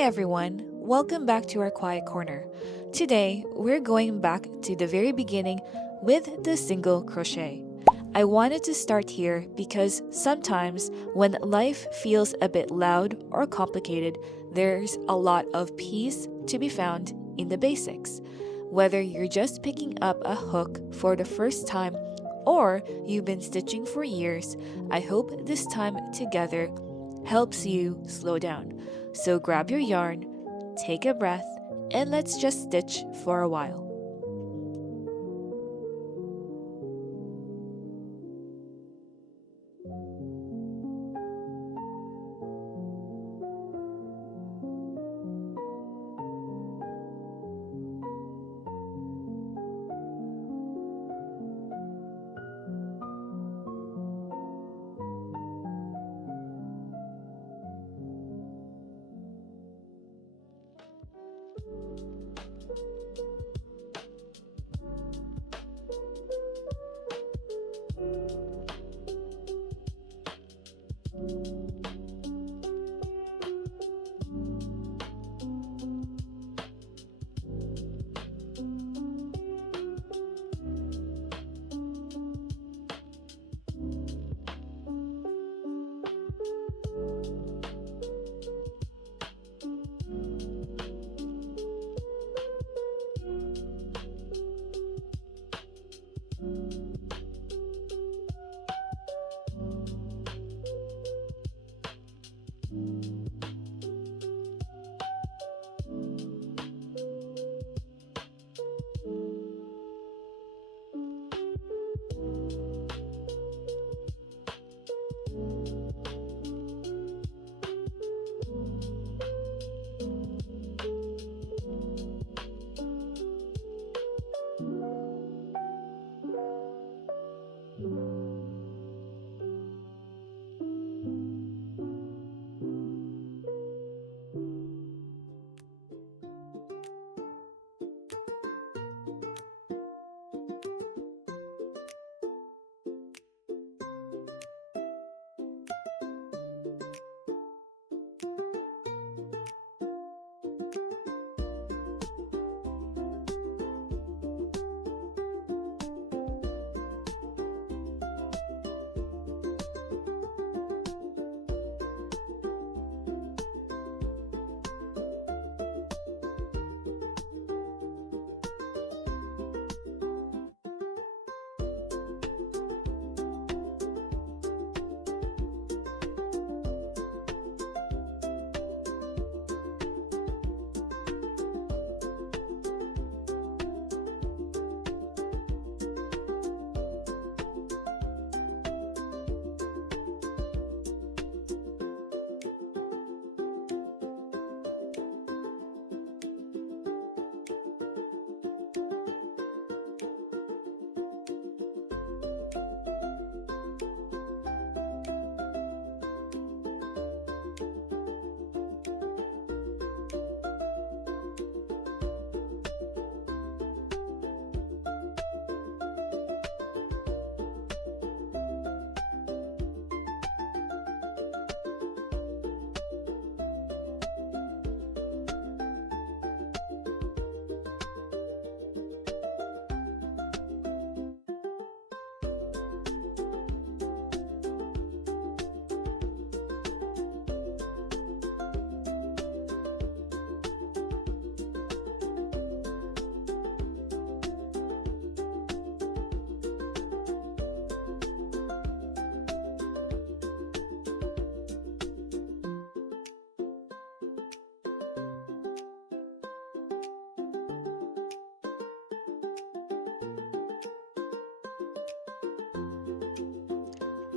Hi everyone, welcome back to our quiet corner. Today, we're going back to the very beginning with the single crochet. I wanted to start here because sometimes when life feels a bit loud or complicated, there's a lot of peace to be found in the basics. Whether you're just picking up a hook for the first time or you've been stitching for years, I hope this time together helps you slow down. So grab your yarn, take a breath, and let's just stitch for a while.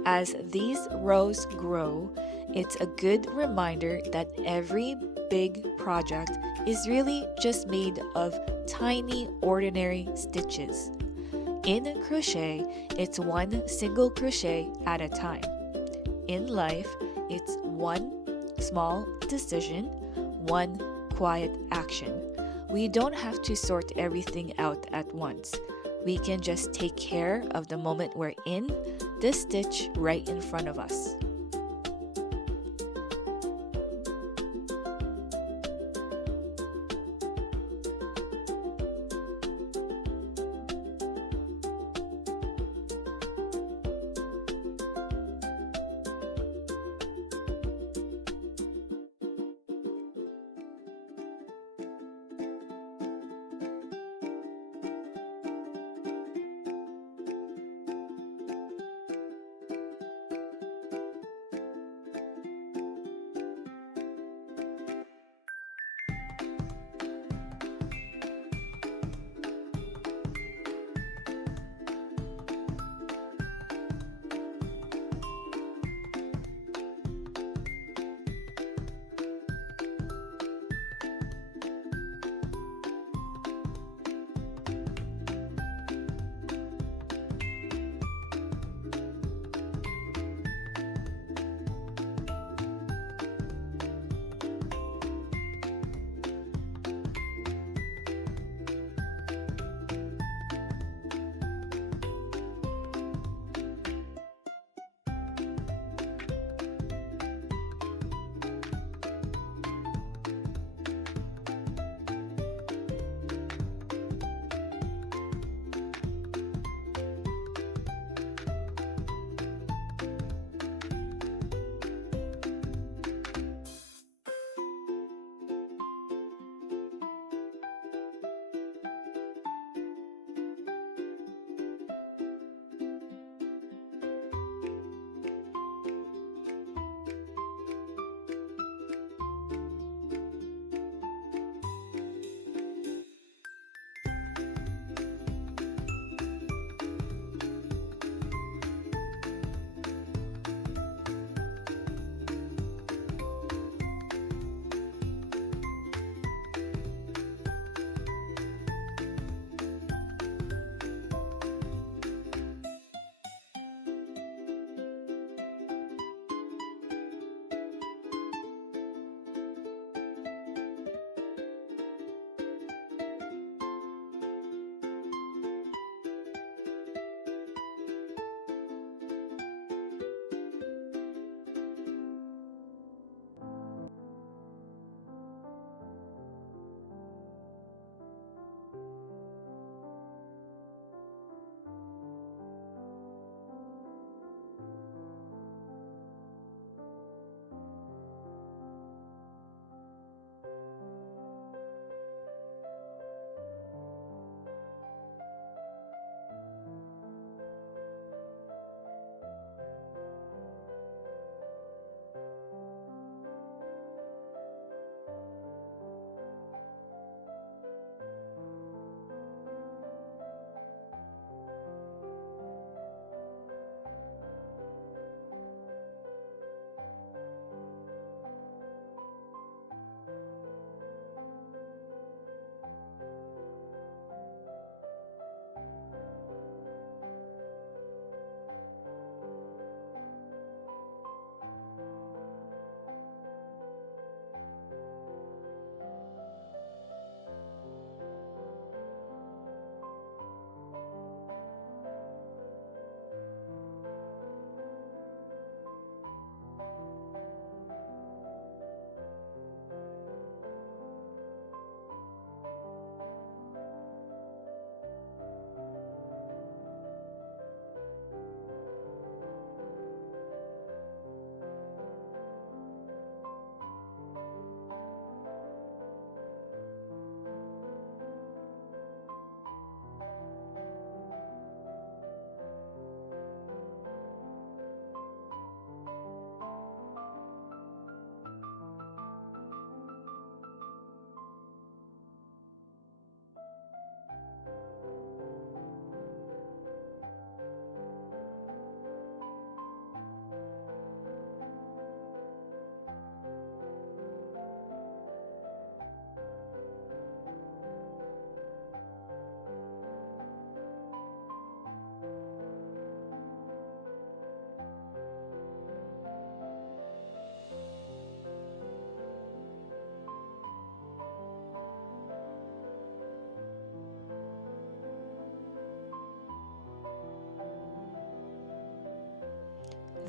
As these rows grow, it's a good reminder that every big project is really just made of tiny, ordinary stitches. In crochet, it's one single crochet at a time. In life, it's one small decision, one quiet action. We don't have to sort everything out at once. We can just take care of the moment we're in, the stitch right in front of us.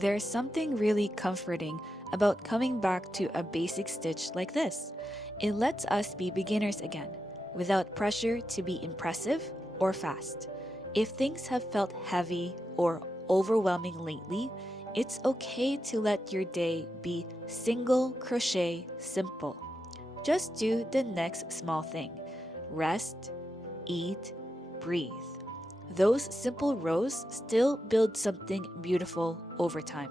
There's something really comforting about coming back to a basic stitch like this. It lets us be beginners again, without pressure to be impressive or fast. If things have felt heavy or overwhelming lately, it's okay to let your day be single crochet simple. Just do the next small thing. Rest, eat, breathe. Those simple rows still build something beautiful over time.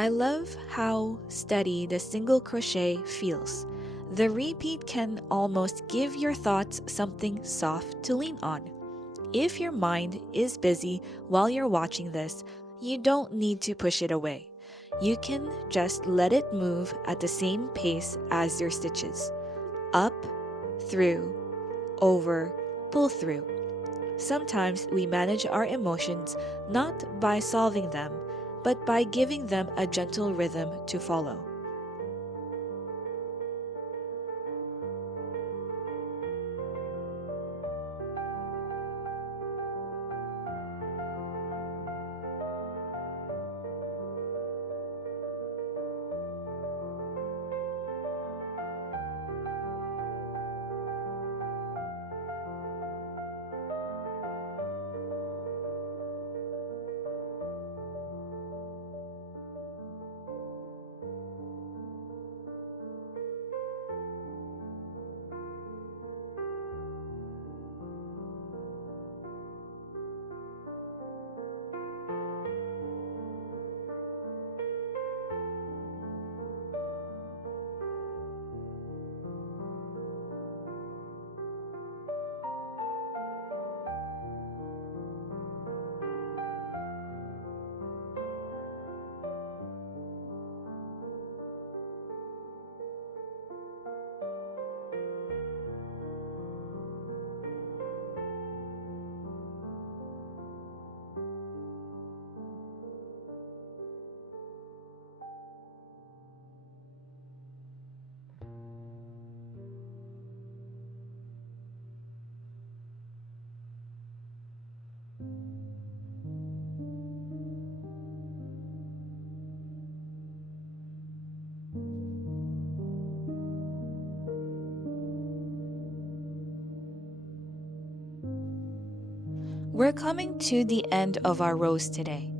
I love how steady the single crochet feels. The repeat can almost give your thoughts something soft to lean on. If your mind is busy while you're watching this, you don't need to push it away. You can just let it move at the same pace as your stitches. Up, through, over, pull through. Sometimes we manage our emotions not by solving them, but by giving them a gentle rhythm to follow. We're coming to the end of our rows today.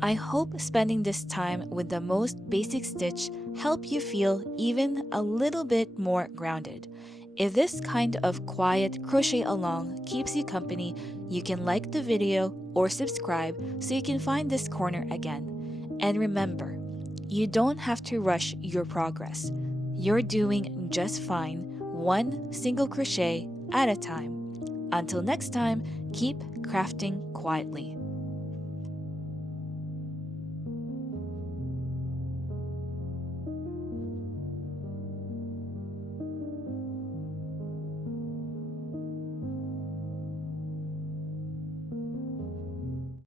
I hope spending this time with the most basic stitch help you feel even a little bit more grounded. If this kind of quiet crochet along keeps you company, you can like the video or subscribe so you can find this corner again. And remember, you don't have to rush your progress. You're doing just fine, one single crochet at a time. Until next time, keep crafting quietly.